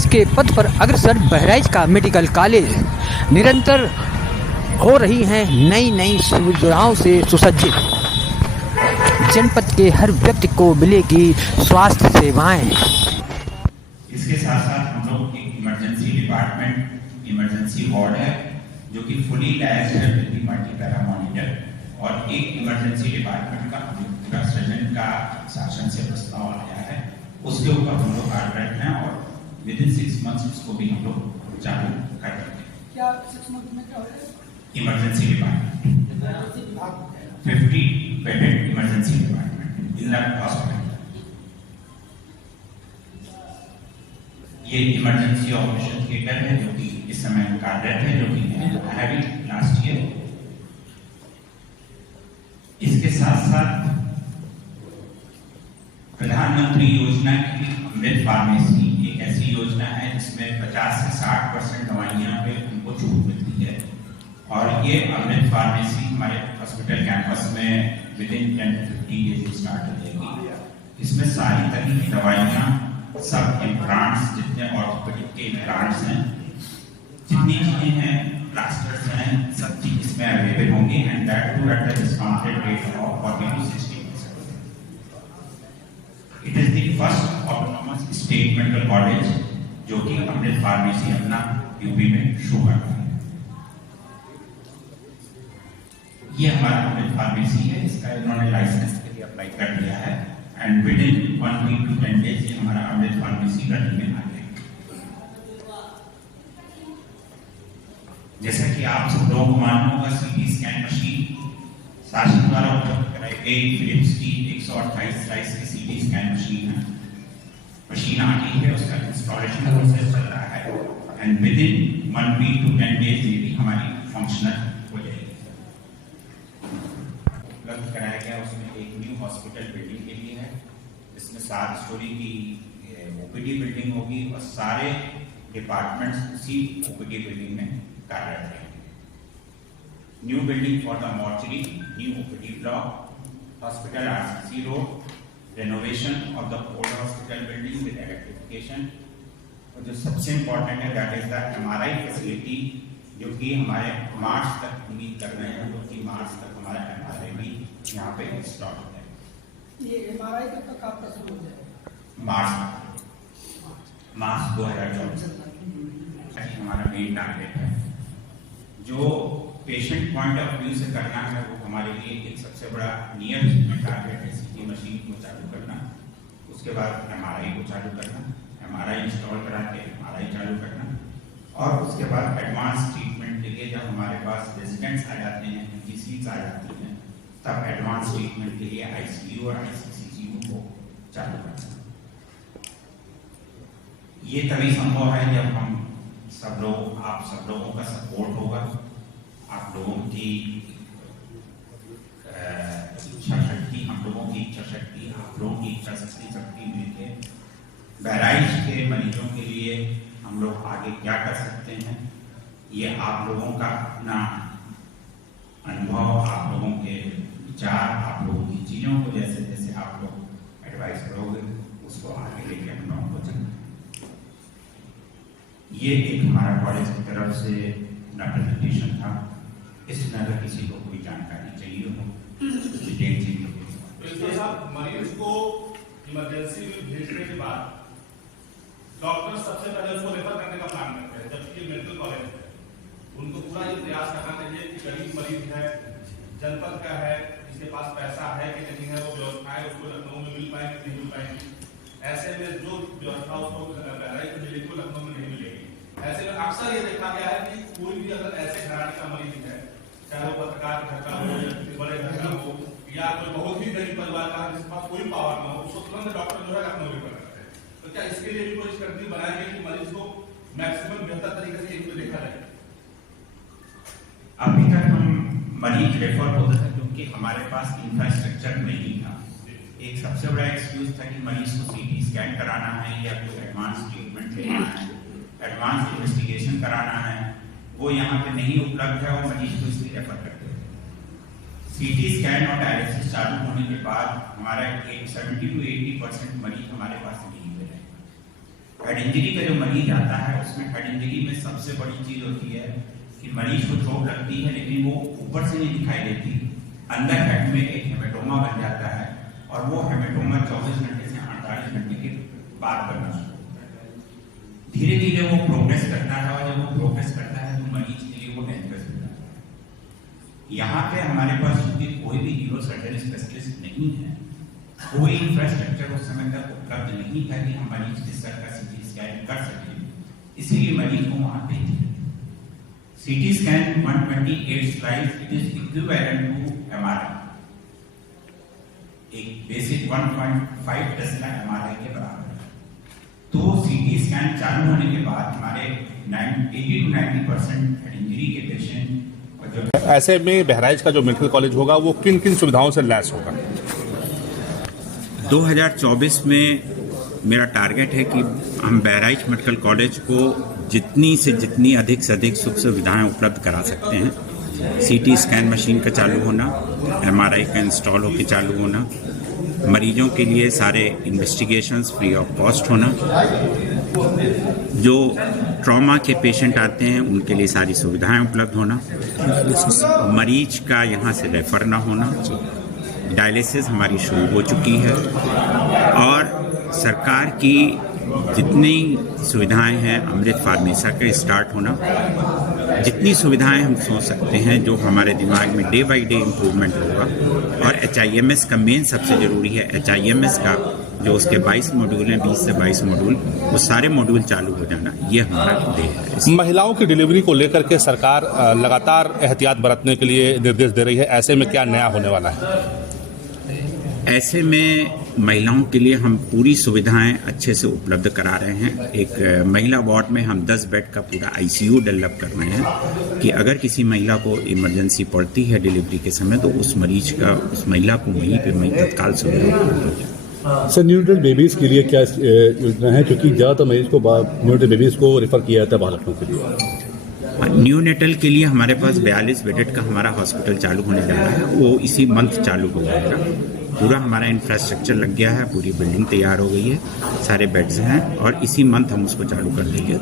विकास के पथ पर अग्रसर बहराइच का मेडिकल कॉलेज। निरंतर हो रही हैं नई नई सुविधाओं से सुसज्जित। जनपद के हर व्यक्ति को मिलेगी स्वास्थ्य सेवाएं। इसके साथ साथ हम लोग एक इमरजेंसी डिपार्टमेंट, इमरजेंसी वार्ड है जो कि फुली लैस्ड है विद मल्टी पैरा मॉनिटर, और एक इमरजेंसी डिपार्टमेंट का पूरा सृजन का शासन से प्रस्ताव आया है। उसके ऊपर हम लोग कार्यरत हैं और विद इन 6 मंथ्स इसको भी हम लोग चालू कर देंगे। क्या 6 मंथ में क्या होगा? Emergency department 50 bedded emergency department in that hospital. ये इमरजेंसी ऑपरेशन थिएटर है जो कि इस समय कार्यरत है, जो कि हैवी लास्ट ईयर। इसके साथ साथ प्रधानमंत्री योजना की अमृत फार्मेसी एक ऐसी योजना है जिसमें 50 से 60% दवाइयां पे उनको छूट मिलती है, और ये अमृत फार्मेसी हमारे हॉस्पिटल कैंपस में with in 10 to 15 days start हो जाएगी। इसमें सारी तरह की दवाइयां, सब इम्प्लांट्स, जितने ऑर्थोपेडिक के इम्प्लांट्स हैं, जितनी चीजें हैं, प्लास्टर्स हैं, सब चीज इसमें अवेलेबल होंगी, and that to at the discounted rate of 40 to 60%। It is the first autonomous state medical college जो कि अमृत फार्मेसी अपना यूपी में शुरू करता है। ये हमारा अमृत फार्मेसी है, इसका इन्होंने लाइसेंस के लिए अप्लाई कर दिया है, and with in 1 week to 10 days ये हमारा अमृत फार्मेसी रनिंग में आ जाएगा। जैसा कि आप सब लोगों को मालूम होगा, सीटी स्कैन मशीन शासन द्वारा उपलब्ध कराई गई फिलिप्स की 128 साइज की सीटी स्कैन मशीन है। मशीन आ गई है, उसका इंस्टॉलेशन प्रोसेस चल रहा है, and with in 1 week to 10 days ये भी हमारी फंक्शनल हो जाएगी। उपलब्ध कराया गया उसमें एक न्यू हॉस्पिटल बिल्डिंग के लिए है, जिसमें 7 स्टोरी की ओपीडी बिल्डिंग होगी और सारे डिपार्टमेंट्स उसी ओपीडी बिल्डिंग में कार्यरत रहेंगे। New building for the mortuary, new OPD block, hospital RCC road, renovation of the old hospital building with electrification, और जो सबसे इंपॉर्टेंट है that is the MRI facility, जो कि हमारे मार्च तक उम्मीद कर रहे हैं, क्योंकि मार्च तक हमारा एमआरआई भी यहाँ पे इंस्टॉल हो जाएगा। ये एमआरआई कब तक आपका शुरू हो जाएगा? मार्च 2024 हमारा मेन टारगेट है। जो पेशेंट पॉइंट ऑफ व्यू से करना है वो हमारे लिए एक सबसे बड़ा नियर टारगेट है, सीटी मशीन को चालू करना, उसके बाद एमआरआई को चालू करना, एमआरआई इंस्टॉल करा के एमआरआई चालू करना, और उसके बाद एडवांस ट्रीटमेंट के लिए जब हमारे पास रेजिडेंट्स आ जाते हैं, पीसीस आ जाती हैं, तब एडवांस ट्रीटमेंट के लिए आईसीयू और आईसीसीयू को चालू करना। ये तभी संभव है जब हम सब लोग, आप सब लोगों का सपोर्ट होगा, आप लोगों की इच्छा शक्ति, हम लोगों की इच्छा शक्ति, आप लोगों की इच्छा शक्ति मिलकर बहराइच के मरीजों के लिए हम लोग आगे क्या कर सकते हैं, ये आप लोगों का अपना अनुभव, आप लोगों के विचार, आप लोगों की चीजों को जैसे जैसे आप लोग एडवाइस करोगे उसको आगे लेके हम लोगों को चलना। ये एक हमारा कॉलेज की तरफ से प्रेजेंटेशन था। इसमें अगर किसी को कोई जानकारी चाहिए हो, डिटेल चाहिए हो, मरीज को इमरजेंसी में भेजने के बाद डॉक्टर सबसे पहले उसको रेफर करने का प्लान करते हैं, जबकि मेडिकल कॉलेज है, उनको पूरा ये प्रयास करना चाहिए कि गरीब मरीज है, जनपद का है, जिसके पास पैसा है कि नहीं है, वो व्यवस्थाएं उसको लखनऊ में मिल पाएंगी नहीं मिल पाएंगी। ऐसे में जो व्यवस्था उसको बहराइच में मिलेगी वो लखनऊ में नहीं मिलेगी। ऐसे में अक्सर ये देखा गया है कि कोई भी अगर ऐसे घराने का मरीज है, चाहे वो पत्रकार घर का हो या किसी बड़े घर का हो या कोई बहुत ही गरीब परिवार का जिसके पास कोई पावर ना हो, उसको तुरंत डॉक्टर जो है लखनऊ रेफर करते हैं। तो क्या इसके लिए भी कोई स्ट्रेटजी बनाएंगे कि मरीज को मैक्सिमम बेहतर तरीके से इनको देखा जाए? अभी तक हम मरीज रेफर होते थे क्योंकि हमारे पास इंफ्रास्ट्रक्चर नहीं था। एक सबसे बड़ा एक्सक्यूज था कि मरीज को सीटी स्कैन कराना है या कोई एडवांस ट्रीटमेंट लेना है, एडवांस इन्वेस्टिगेशन कराना है, वो यहाँ पे नहीं उपलब्ध है, वो मरीज को इसलिए रेफर करते हैं। सीटी स्कैन और डायलिसिस चालू होने के बाद हमारा 70 to 80% मरीज हमारे पास नहीं मिल रहे, हेड इंजरी का जो मरीज आता है उसमें हेड इंजरी में सबसे बड़ी चीज होती है कि मरीज को चोट लगती है लेकिन वो ऊपर से नहीं दिखाई देती, अंदर हेड में एक हेमेटोमा बन जाता है और वो हेमेटोमा 24 घंटे से 48 घंटे के बाद बनना शुरू होता है। धीरे धीरे वो प्रोग्रेस करता है और जब वो प्रोग्रेस करता है तो मरीज के लिए वो डेंजरस हो जाता है। यहाँ पे हमारे पास क्योंकि कोई भी न्यूरो सर्जन स्पेशलिस्ट नहीं है, कोई इंफ्रास्ट्रक्चर उस समय तक उपलब्ध नहीं था कि हम मरीज के सर का सीटी स्कैन कर सकें, इसीलिए मरीज को वहां पे CT scan 128 slides, it is equivalent to MRI, एक बेसिक 1.5 टेस्ला एमआरआई के बराबर है। तो सीटी स्कैन चालू होने के बाद हमारे 80 to 90% हेड इंजरी के पेशेंट और जो ऐसे में बहराइच का जो मेडिकल कॉलेज होगा वो किन किन सुविधाओं से लैस होगा? 2024 में मेरा टारगेट है कि हम बहराइच मेडिकल कॉलेज को जितनी से अधिक सुख सुविधाएं उपलब्ध करा सकते हैं। सीटी स्कैन मशीन का चालू होना, एमआरआई का इंस्टॉल होकर चालू होना, मरीजों के लिए सारे इन्वेस्टिगेशंस फ्री ऑफ कॉस्ट होना, जो ट्रॉमा के पेशेंट आते हैं उनके लिए सारी सुविधाएं उपलब्ध होना, मरीज का यहाँ से रेफर ना होना, डायलिसिस हमारी शुरू हो चुकी है और सरकार की जितनी सुविधाएं हैं, अमृत फार्मेसा का स्टार्ट होना, जितनी सुविधाएं हम सोच सकते हैं जो हमारे दिमाग में डे बाय डे इम्प्रूवमेंट होगा। और HIMS का मेन सबसे जरूरी है, HIMS का जो उसके 22 मॉड्यूल हैं, 20 से 22 मॉड्यूल, वो सारे मॉड्यूल चालू हो जाना, ये हमारा ध्येय है। महिलाओं की डिलीवरी को लेकर के सरकार लगातार एहतियात बरतने के लिए निर्देश दे रही है, ऐसे में क्या नया होने वाला है? ऐसे में महिलाओं के लिए हम पूरी सुविधाएं अच्छे से उपलब्ध करा रहे हैं। एक महिला वार्ड में हम 10 बेड का पूरा ICU डेवलप कर रहे हैं कि अगर किसी महिला को इमरजेंसी पड़ती है डिलीवरी के समय तो उस महिला को वहीं पे तत्काल सुविधा उपलब्ध हो जाए। सर, न्यूनेटल बेबीज के लिए क्या योजना है, क्योंकि ज़्यादातर मरीज को न्यूनेटल बेबीज को रेफर किया जाता है बाहर रखने के लिए? न्यूनेटल के लिए हमारे पास 42 बेडेड का हमारा हॉस्पिटल चालू होने जा रहा है, वो इसी मंथ चालू हो जाएगा। पूरा हमारा इंफ्रास्ट्रक्चर लग गया है, पूरी बिल्डिंग तैयार हो गई है, सारे बेड्स हैं और इसी मंथ हम उसको चालू कर देंगे।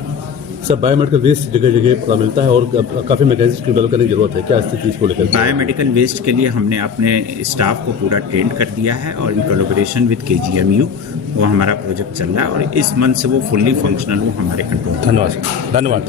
सर, बायोमेडिकल वेस्ट जगह जगह पता मिलता है और काफ़ी मैकेनिज्म डेवलप करने की जरूरत है, क्या स्थिति इसको लेकर? बायोमेडिकल वेस्ट के लिए हमने अपने स्टाफ को पूरा ट्रेंड कर दिया है और इन कोलैबोरेशन विद KGMU वो हमारा प्रोजेक्ट चल रहा है और इस मंथ से वो फुल्ली फंक्शनल वो हमारे कंट्रोल। धन्यवाद।